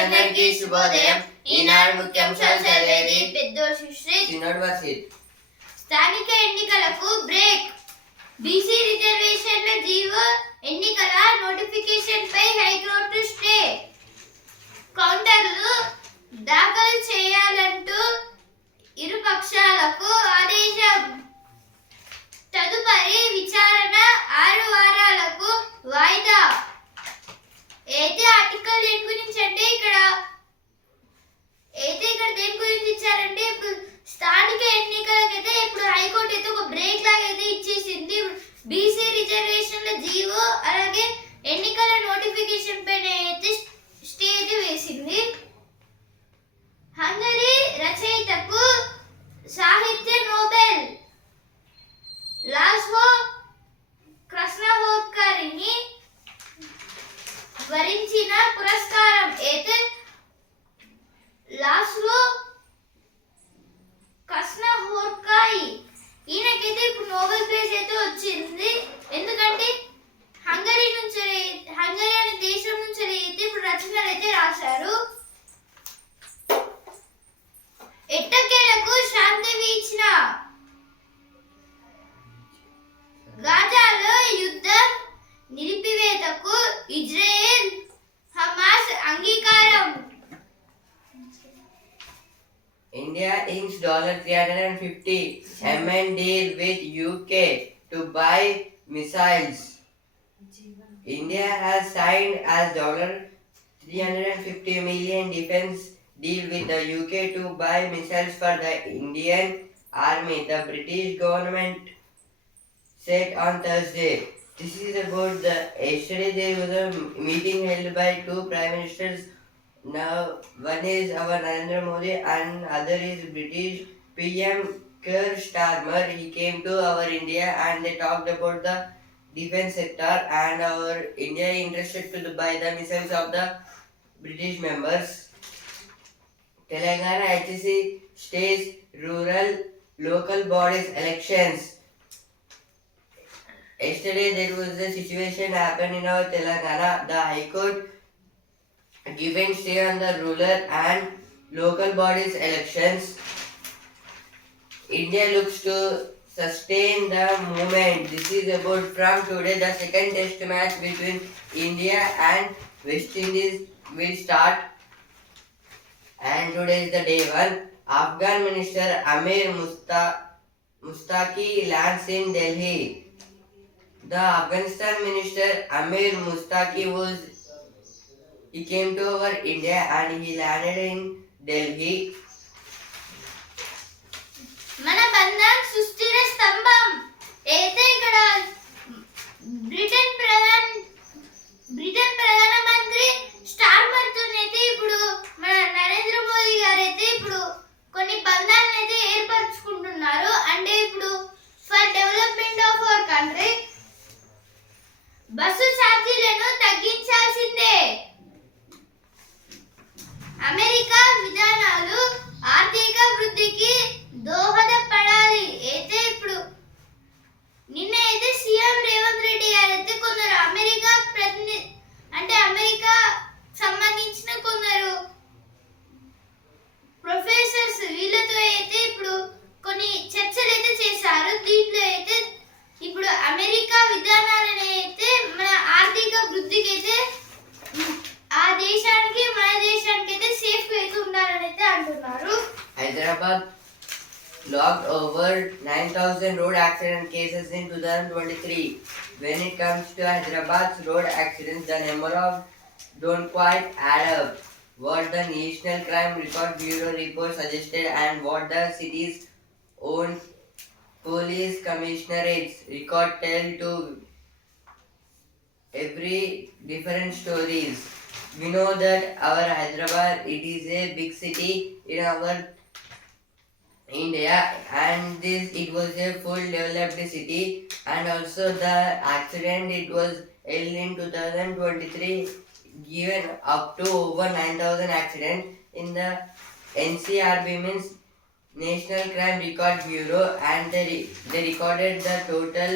మీకందరికీ శుభోదయం. ఈనాడు ముఖ్యాంశాలు చదివేది పెద్దోడు సుశ్రీ, చిన్నోడు వసీద్. స్థానిక ఎన్నికలకు బ్రేక్. బీసీ రిజర్వేషన్ల జీవో ఎన్నికల నోటిఫికేషన్ పై హైకోర్టు స్టే. కౌంటర్లు దాఖలు చేయాలంటూ ఇరు పక్షాలకు ఆదేశం. తదుపరి విచారణ 6 వారాలకు వాయిదా. అయితే ఆర్టికల్ దేని గురించి అంటే ఇక్కడ దేని గురించి ఇచ్చారంటే ఇప్పుడు స్థానిక ఎన్నికలకైతే ఇప్పుడు హైకోర్టు అయితే ఒక బ్రేక్ లాగా అయితే ఇచ్చేసింది. బీసీ రిజర్వేషన్ల జీవో అలాగే ఎన్నికల నోటిఫికేషన్ పైన అయితే స్టే అయితే వేసింది. హంగరీ రచయితకు సాహిత్య నోబెల్ లాస్లో క్రస్నహోర్కర్ని వరించిన పురస్కారం అయితే లాస్లో క్రస్నహోర్కర్ ఈయనకైతే ఇప్పుడు నోబెల్ ప్రైజ్ అయితే వచ్చింది. ఎందుకంటే హంగరీ అనే దేశం నుంచి అయితే ఇప్పుడు రచనలు అయితే రాశారు. ఎట్టకేలకు శాంతి వీచిన గాజాలో యుద్ధం నిలిపివేతకు ఇజ్రాయెల్ హమాస్ అంగీకారం. India inks $350 MN deal with UK to buy missiles. India has signed as $350 million defense deal with the UK to buy missiles for the Indian Army, the British government said on Thursday. This is about yesterday there was a meeting held by 2 prime ministers. Now one is our Narendra Modi and other is British PM Keir Starmer. He came to our India and they talked about the defense sector and our India interested to buy the missiles of the British members. Telangana HC states rural local bodies elections. Yesterday there was a situation happened in our Telangana. The High Court given stay on the rural and local bodies elections. India looks to sustain the movement. This is about from today. The second test match between India and West Indies will start. And today is the day 1. Afghan Minister Amir Mustaki lands in Delhi. The Afghanistan Minister Amir Mustaki he came to our India and he landed in Delhi. మన బంధం సుస్థిర స్తంభం. అయితే ఇక్కడ బ్రిటన్ ప్రధానమంత్రి స్టార్మర్ తోనైతే ఇప్పుడు మన నరేంద్ర మోదీ గారు అయితే ఇప్పుడు కొన్ని బంధాలను అయితే ఏర్పరచుకుంటున్నారు. అంటే ఇప్పుడు for development of our country bus ఛార్జీలను తగ్గించాల్సిందే. అమెరికా విధానాలు ఆర్థిక వృద్ధికి దోహదపడాలి. అయితే ఇప్పుడు నిన్న అయితే సీఎం రేవంత్ రెడ్డి గారు అయితే కొందరు అమెరికా సంబంధించిన కొందరు ప్రొఫెసర్స్ వీళ్ళతో అయితే ఇప్పుడు కొన్ని చర్చలు అయితే చేశారు. దీంట్లో అయితే ఇప్పుడు అమెరికా విధానాలను అయితే మన ఆర్థిక వృద్ధికి అయితే ఆ దేశానికి మన దేశానికి అయితే సేఫ్ అయితే ఉండాలని అయితే అంటున్నారు. Hyderabad logged over 9,000 road accident cases in 2023. When it comes to Hyderabad's road accidents, the number of don't quite add up. What the National Crime Record Bureau report suggested and what the city's own police commissionerates record tell to every different stories. We know that our Hyderabad, it is a big city in our India and it was a full developed city and also the accident it was held in 2023 given up to over 9,000 accidents in the NCRB means National Crime Record Bureau and they recorded the total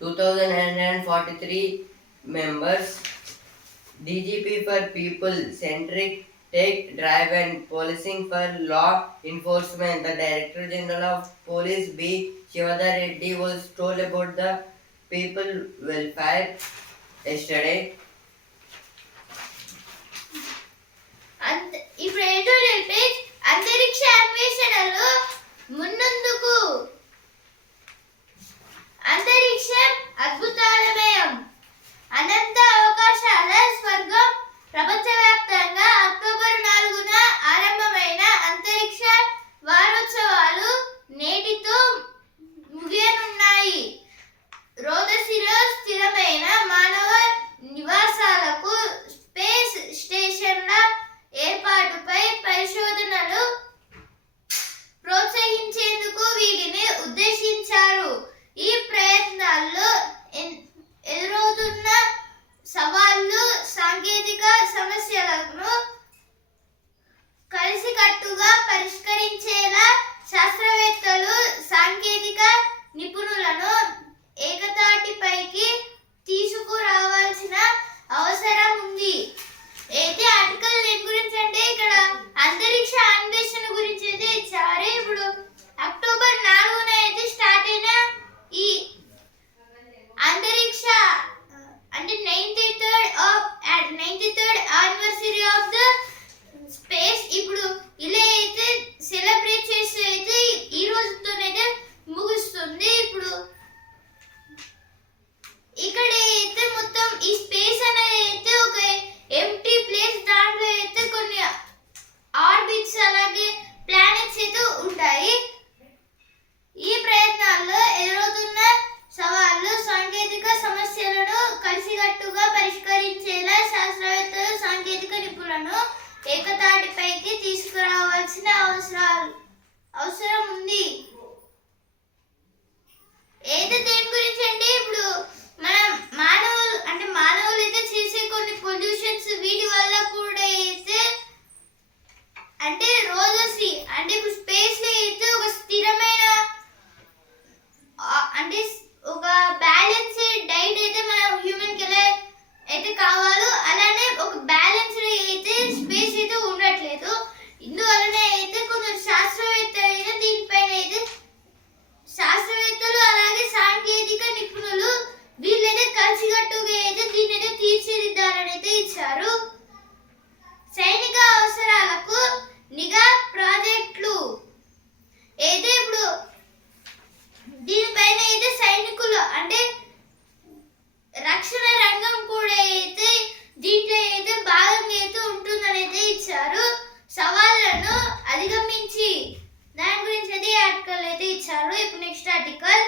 2,943 members DGP for people centric tech drive and policing for law enforcement. The Director General of Police B. Shivadar Reddy was told about the people welfare yesterday. ఇప్పుడు ఏంటో తెలిపి అంతరిక్ష అన్వేషణలో మున్నందుకు అంతరిక్షం అద్భుతాలమయం అనంత అవకాశాల స్వర్గం ప్రపంచవ్యాప్తంగా అక్టోబర్ 4న ఆరంభమైన అంతరిక్ష వారోత్సవాలు నేటితో ముగియనున్నాయి. రోదసిలో స్థిరమైన మానవ నివాసాలకు స్పేస్ స్టేషన్ల ఏర్పాటుపై పరిశోధనలు ప్రోత్సహించేందుకు వీటిని ఉద్దేశించారు. ఈ ప్రయత్నాల్లో ఎదురవుతున్న సవాళ్లు, సాంకేతిక సమస్యలను కలిసికట్టుగా పరిష్కరించేలా శాస్త్రవేత్తలు, సాంకేతిక నిపుణులను ఏకతాటిపైకి తీసుకురావాల్సిన అవసరం ఉంది. అయితే ఆర్టికల్ దేని గురించి అంటే ఇక్కడ అంతరిక్ష అన్వేషణ గురించి అయితే ఇచ్చారు. ఇప్పుడు అక్టోబర్ 4న అయితే స్టార్ట్ అయిన ఈ అంతరిక్ష అంటే 93rd anniversary of the space ఇప్పుడు ఇలా అయితే సెలబ్రేట్ చేసి అయితే ఈ రోజుతోనైతే ముగుస్తుంది. ఇప్పుడు ఇక్కడ అయితే మొత్తం ఈ స్పేస్ అనేది అయితే ఒక ఎంటీ ప్లేస్, దాంట్లో అయితే కొన్ని ఆర్బిట్స్ అలాగే ప్లానెట్స్ అయితే ఉంటాయి. ఈ ప్రయత్నాల్లో ఎదురవుతున్న సవాళ్లు, సాంకేతిక సమస్యలను కలిసికట్టుగా పరిష్కరించేలా శాస్త్రవేత్తలు, సాంకేతిక నిపుణులను ఏకతాటిపైకి తీసుకురావాల్సిన అవసరం ఉంది. అయితే దేని గురించి అంటే ఇప్పుడు మనం మానవులు అయితే చేసే కొన్ని పొల్యూషన్స్ వీటి వల్ల కూడా అయితే అంటే రోజు అంటే ఇప్పుడు స్పేస్ లో అయితే ఒక స్థిరమైన అంటే ఒక బ్యాలెన్స్ డైట్ అయితే మన హ్యూమన్ కి ఎలా అయితే కావాలో అలానే ఒక బ్యాలెన్స్ అయితే స్పేస్ అయితే ఉండట్లేదు. ఇందువలనే అయితే కొందరు శాస్త్రవేత్తలు అయితే దీనిపైన అయితే శాస్త్రవేత్తలు అలాగే సాంకేతిక నిపుణులు వీళ్ళైతే కలిసికట్టుగా అయితే దీన్ని అయితే తీర్చిదిద్దాలని అయితే ఇచ్చారు. సైనిక అవసరాలకు నిఘా ప్రాజెక్టులు అయితే ఇప్పుడు దీనిపైన అయితే సైనికులు అంటే రక్షణ రంగం కూడా అయితే దీంట్లో అయితే భాగంగా అయితే ఉంటుందని అయితే ఇచ్చారు. సవాళ్లను అధిగమించి దాని గురించి అయితే ఆర్టికల్ అయితే ఇచ్చారు. ఇప్పుడు next article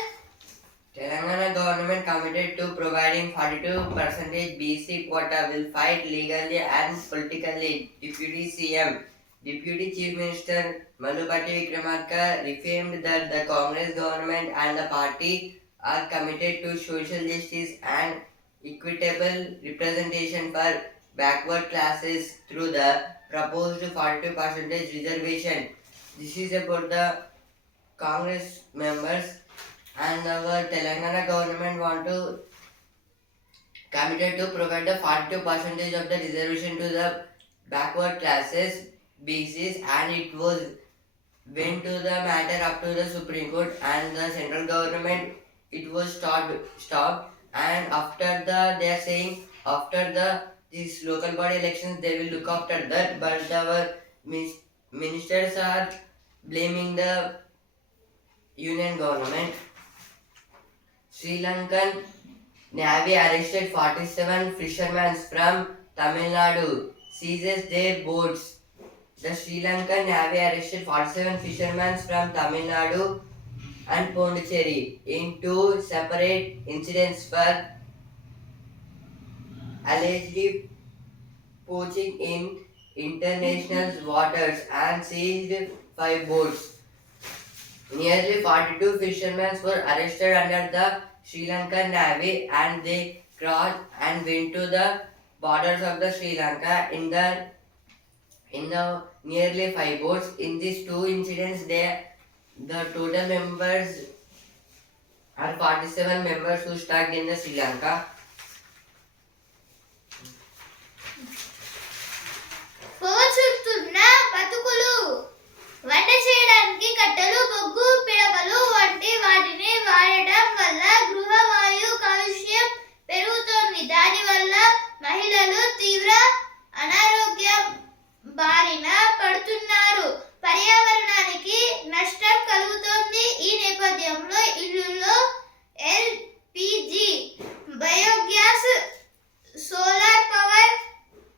Telangana government committed to providing 42% BC quota will fight legally and politically. Deputy CM, Deputy Chief Minister Malupati Vikramarka reaffirmed that the Congress government and the party are committed to social justice and equitable representation for backward classes through the proposed 42% reservation. This is about the Congress members and our Telangana government want to committed to provide the 42% of the reservation to the backward classes BCs, and it was went to the matter up to the Supreme Court and the central government. It was stopped and after they are saying after these local body elections they will look after that, but our ministers are blaming the union government. Sri Lankan Navy arrested 47 fishermen from Tamil Nadu, seizes their boats. The Sri Lankan Navy arrested 47 fishermen from Tamil Nadu and Pondicherry in two separate incidents for allegedly poaching in international waters and seized 5 boats. Nearly 42 fishermen were arrested under the Sri Lankan Navy and they crossed and went to the borders of the Sri Lanka in the nearly 5 boats. In these two incidents, the total members are 47 members who stuck in the Sri Lanka. తీవ్ర అనారోగ్య బారిన పడుతున్నారు. పర్యావరణానికి నష్టం కలుగుతోంది. ఈ నేపథ్యంలో ఇళ్లలో ఎల్పిజి, బయోగ్యాస్, సోలార్ పవర్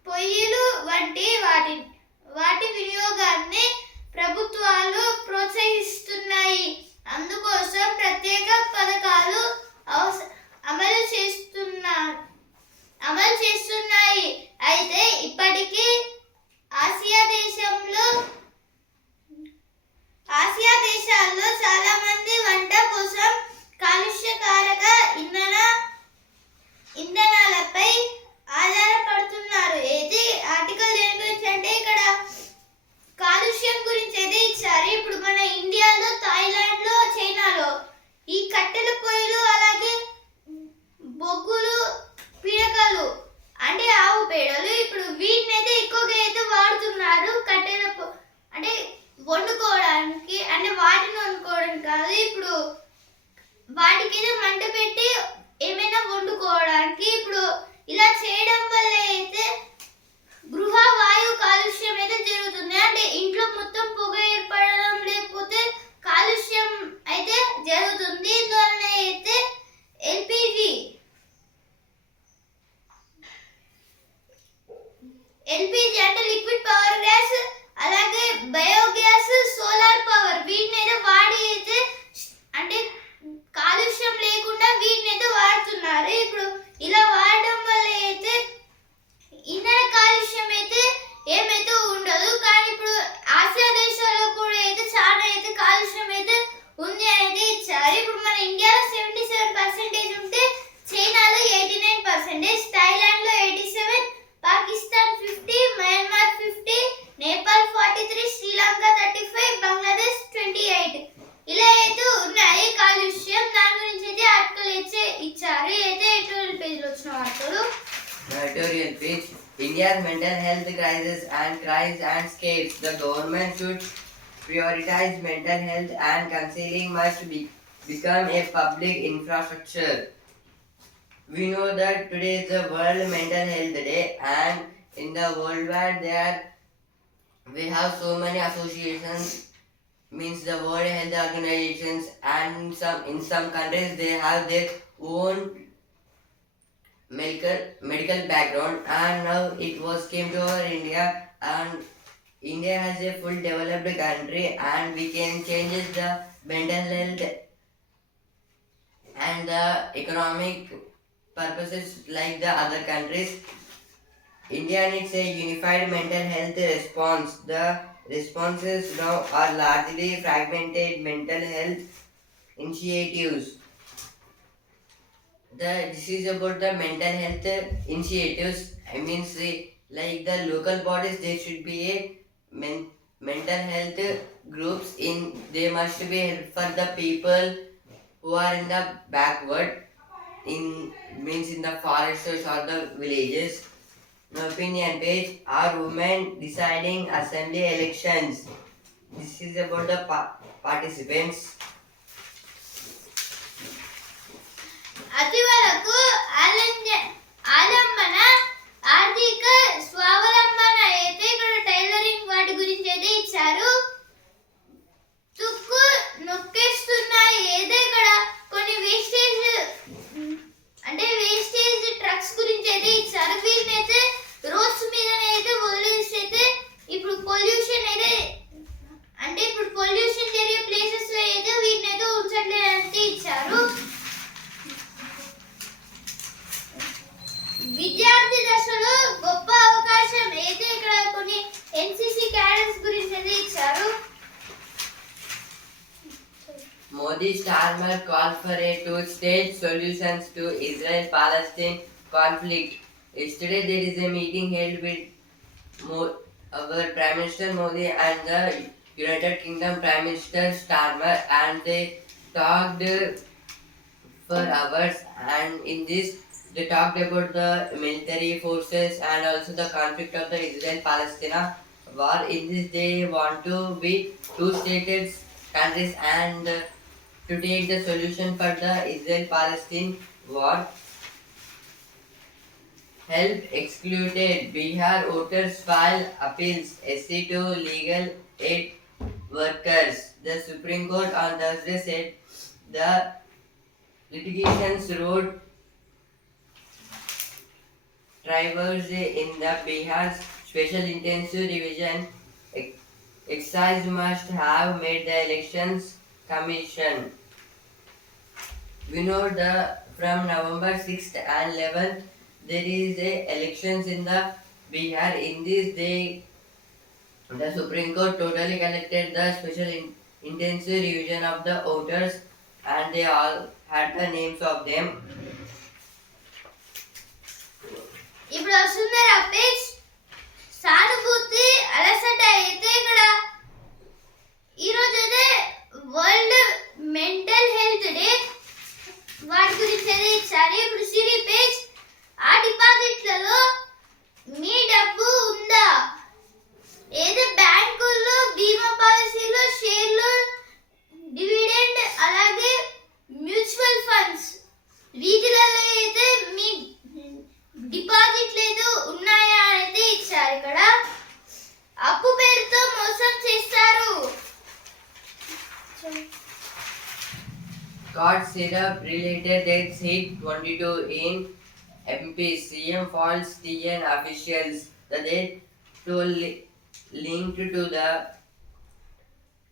పొయ్యిలు వంటి వాటి వినియోగాన్ని ప్రభుత్వాలు ప్రోత్సహిస్తున్నాయి. అందుకోసం ప్రత్యేక పథకాలు అమలు చేస్తున్నాయి. అయితే ఇప్పటికీ ఆసియా దేశాల్లో చాలా మంది వంట కోసం కాలుష్యకారక ఇంధనాలపై ఆధారపడుతున్నారు. అయితే ఆర్టికల్ దేని గురించి అంటే ఇక్కడ కాలుష్యం గురించి అయితే ఇచ్చారు. ఇప్పుడు మన ఇండియాలో, థాయిలాండ్ లో, చైనాలో ఈ కట్టెల పొయ్యిలు, అలాగే బొగ్గులు, పిడకలు అంటే ఆవు పేడలు, ఇప్పుడు వీటిని అయితే ఎక్కువగా అయితే వాడుతున్నారు. అంటే వండుకోవడానికి, అంటే వాటిని వండుకోవడానికి కాదు, ఇప్పుడు వాటికి అయితే మంట పెట్టి ఏమైనా వండుకోవడానికి. ఇప్పుడు ఇలా చేయడం వల్ల అయితే గృహ వాయు కాలుష్యం అయితే జరుగుతుంది. అంటే ఇంట్లో మొత్తం పొగ ఏర్పడడం, లేకపోతే కాలుష్యం అయితే జరుగుతుంది. ఇందువలన అయితే ఎల్పిజి అంటే లిక్విడ్ పవర్ గ్యాస్, అలాగే బయోగ్యాస్, సోలార్ పవర్ వీటిని అయితే వాడి అయితే అంటే కాలుష్యం లేకుండా వీటిని అయితే వాడుతున్నారు. ఇప్పుడు ఇలా వాడడం వల్ల అయితే ఇంధన కాలుష్యం అయితే ఏమైతే ఉండదు. కానీ ఇప్పుడు ఆసియా దేశాల్లో కూడా అయితే చాలా అయితే కాలుష్యం అయితే ఉంది అనేది ఇచ్చారు. ఇప్పుడు మన ఇండియాలో 77% ఉంటే చైనాలో 89%, థాయిలాండ్ లో 87, పాకిస్తాన్ 50, మయన్మార్ 50, నేపాల్ 43, శ్రీలంక 35, బంగ్లాదేశ్ 28 ఇలా అయితే ఉన్నాయి కాలుష్యం. దాని గురించి అయితే ఆర్టికల్ అయితే ఇచ్చారు. అయితే ఎటువంటి పేజీలో వచ్చిన వార్తలు. Editorial page. India's mental health crisis and cries and scares. The government should prioritize mental health and counseling must become a public infrastructure. We know that today is the World Mental Health Day, and in the worldwide we have so many associations, means the World Health Organizations, and in some countries they have their own medical background, and now it was came to our India, and India has a full developed country, and we can change the mental health and the economic purposes like the other countries. India needs a unified mental health response. The responses now are largely fragmented mental health initiatives. This is about the mental health initiatives. I mean, like the local bodies, there should be a mental health groups. They must be for the people who are in the backward, in the forests or the villages. Now, opinion page. Are women deciding assembly elections? This is about the participants. అతివలకు ఆలంబన, ఆర్థిక స్వావలంబన అయితే ఇక్కడ టైలరింగ్ వాటి గురించి అయితే ఇచ్చారు. తుక్కు నొక్కేస్తున్నాయి అయితే ఇక్కడ కొన్ని వేస్టేజ్ ట్రక్స్ గురించి అయితే ఇచ్చారు. వీటిని అయితే రోడ్స్ మీద అయితే వదిలేసి అయితే ఇప్పుడు పొల్యూషన్ అయితే అంటే ఇప్పుడు పొల్యూషన్ జరిగే ప్లేసెస్ లో అయితే వీటిని అయితే ఉంచట్లేదంటే ఇచ్చారు. విద్యార్థి దశలో గొప్ప అవకాశం అయితే ఇక్కడ కొన్ని ఎన్సిసి క్యాడెట్స్ గురించి అయితే ఇచ్చారు. Modi Starmer called for a two-state solutions to Israel-Palestine conflict. Yesterday there is a meeting held with our Prime Minister Modi and the United Kingdom Prime Minister Starmer, and they talked for hours, and in this they talked about the military forces and also the conflict of the Israel-Palestine war. In this they want to be two-stated countries and to take the solution for the Israel-Palestine war. helped excluded Bihar voters file appeals SC2 legal aid workers. The Supreme Court on Thursday said the litigations road tribals in the Bihar Special Intensive Division excise must have made the elections commission. We know the from November 6th and 11th there is a elections in the Bihar. In this the Supreme Court totally collected the special intensive revision of the voters and they all had the names of them. ఇప్పుడు వస్తుంది పేజ్ సానుభూతి అలసట అయితే ఇక్కడ ఈరోజు అయితే world mental health day వాటి గురించి అయితే ఇచ్చారు. ఇప్పుడు సిరి పేజ్ ఆ డిపాజిట్లలో మీ డబ్బు ఉందా? ఏదో బ్యాంకుల్లో బీమా పాలసీలు షేర్లు డివిడెండ్ అలాగే మ్యూచువల్ ఫండ్స్ వీటిలలో అయితే మీ డిపాజిట్లు ఏదో ఉన్నాయా అయితే ఇచ్చారు. ఇక్కడ అప్పు పేరుతో మోసం చేస్తారు. Cough syrup related deaths hit 22 in MP. CM false TN officials. The death toll linked to the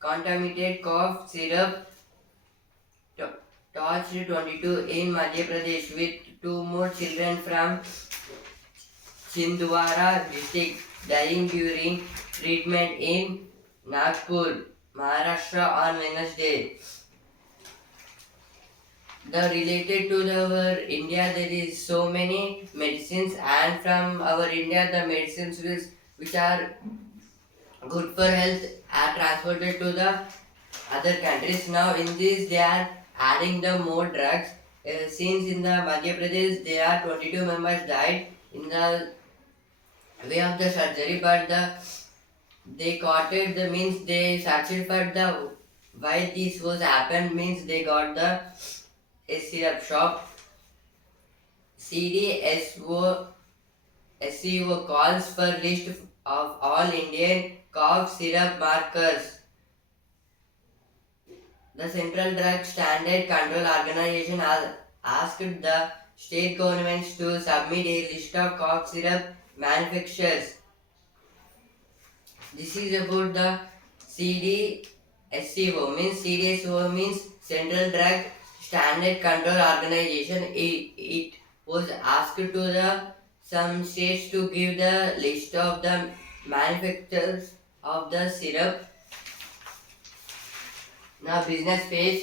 contaminated cough syrup touched 22 in Madhya Pradesh with 2 more children from Chhindwara district dying during treatment in Nagpur, Maharashtra on Wednesday. The related to our India there is so many medicines and from our India the medicines which are good for health are transported to the other countries. Now in this they are adding the more drugs. Since in the Madhya Pradesh there are 22 members died in the way of the surgery, but they caught it. The means they searched for the why this was happened means they got the a syrup shop. SCO calls for list of all Indian cough syrup markers. The Central Drug Standard Control Organization has asked the state governments to submit a list of cough syrup manufacturers. This is about the CDSCO means CDSCO means Central Drug Standard Control Organization. It was asked to the some states to give the list of the manufacturers of the syrup. Now business page.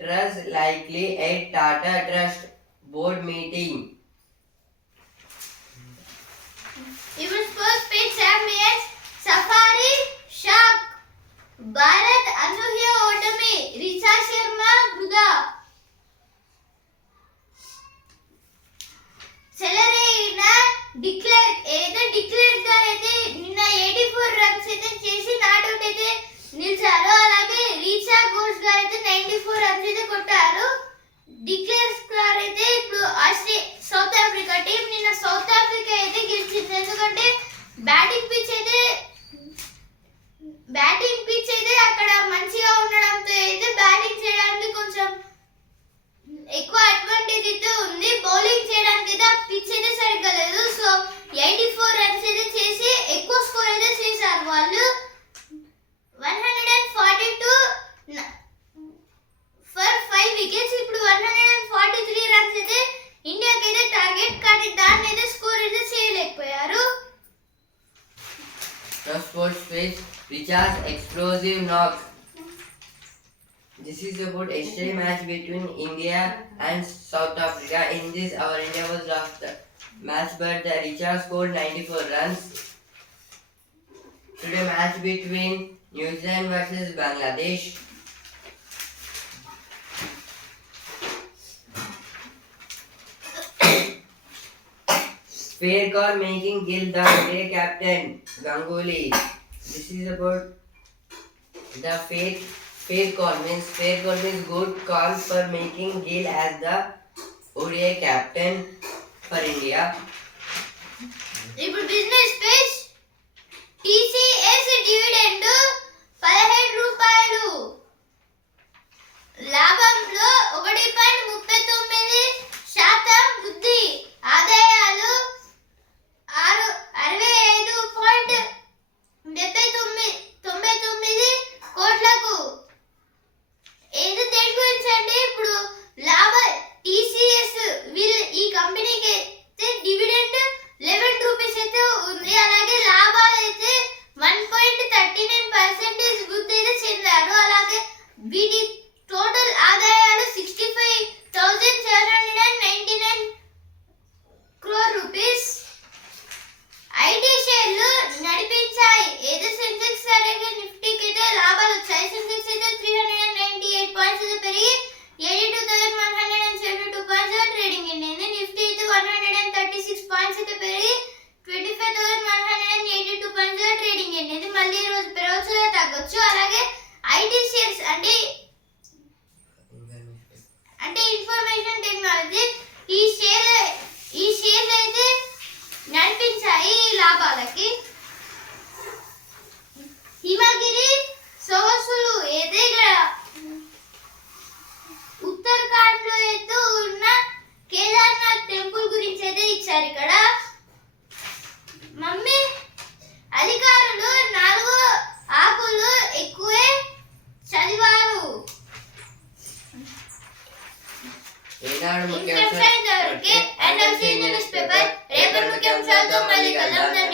Trust likely at Tata Trust board meeting. ఇప్పుడు first page champions safari shock Bharat అనూహ్య ఓటమి రిచా శర్మ వృధా సెలరైన డిక్లేర్ గా అయితే నిన్న 84 రన్స్ అయితే చేసి నాట్ అవుట్ అయితే నిలిచారు. అలాగే రీచా ఘోష్ గారు అయితే 94 రన్స్ అయితే కొట్టారు. డిక్లేర్స్ గారు అయితే ఇప్పుడు సౌత్ ఆఫ్రికా టీం నిన్న సౌత్ ఆఫ్రికా అయితే గెలిచింది. ఎందుకంటే బ్యాటింగ్ పిచ్ అయితే అక్కడ మంచిగా ఉండడంతో అయితే బ్యాటింగ్ చేయడానికి కొంచెం ఎక్కువ అడ్వాంటేజ్ అయితే ఉంది. బౌలింగ్ చేయడానికి అయితే ఆ పిచ్ అయితే సరిగ్గా లేదు. సో 84 రన్స్ అయితే చేసి ఎక్కువ స్కోర్ అయితే చేశారు వాళ్ళు. 142 ఫర్ 5 వికెట్స్. ఇప్పుడు 143 రన్స్ అయితే ఇండియాకి అయితే టార్గెట్, కానీ దాన్ని అయితే స్కోర్ అయితే చేయలేకపోయారు. The sports page. Richa's explosive knock. This is about yesterday match between India and South Africa. In this, our India was lost the match, but the Richa scored 94 runs. Today match between New Zealand versus Bangladesh. Fair call making Gill the day captain Ganguly. This is about the fair call means good call for making Gill as the ODI captain. for India. ఇప్పుడు business page TCS dividend 17 రూపాయలు, లాభంలో 1.39% వృద్ధి, ఆదాయాలు 65.99 కోట్లకు. ఏది దేని గురించి అంటే ఇప్పుడు లాభ TCS ఈ కంపెనీకి అయితే డివిడెండ్ 11 రూపీస్ అయితే ఉంది. అలాగే లాభాలు అయితే 1.39% వృద్ధి అయితే చెందారు. అలాగే వీటి టోటల్ ఆదాయాలు 65,799 crore రూపీస్. ఐటీ షేర్లు నడిపించాయి. ఏదో సెన్సెక్స్ అలాగే నిఫ్టీకి అయితే లాభాలు వచ్చాయి. సెన్సెక్స్ అయితే 398 పాయింట్స్ అయితే పెరిగి 82,172 పాయింట్స్ ట్రేడింగ్ అయింది. నిఫ్టీ అయితే 136 పాయింట్స్ అయితే పెరిగి 25,182 పాయింట్స్ ట్రేడింగ్ అయింది. మళ్ళీ ఈ రోజు పెరగచ్చు తగ్గొచ్చు. అలాగే ఐటీ షేర్స్ అంటే ఇన్ఫర్మేషన్ టెక్నాలజీ ఈ షేర్ అయితే నడిపించాయి ఈ లాభాలకి. హిమగిరి సొగసులు అయితే ఉత్తరాఖండ్ లో అయితే ఉన్న కేదార్నాథ్ టెంపుల్ గురించి అయితే ఇచ్చారు ఇక్కడ. మమ్మీ అధికారులు 4 ఆకులు ఎక్కువే చదివారు. ఈనాడు ముఖ్యాంశాలు రేపటి ముఖ్యాంశాలతో మళ్ళీ కలుద్దాం.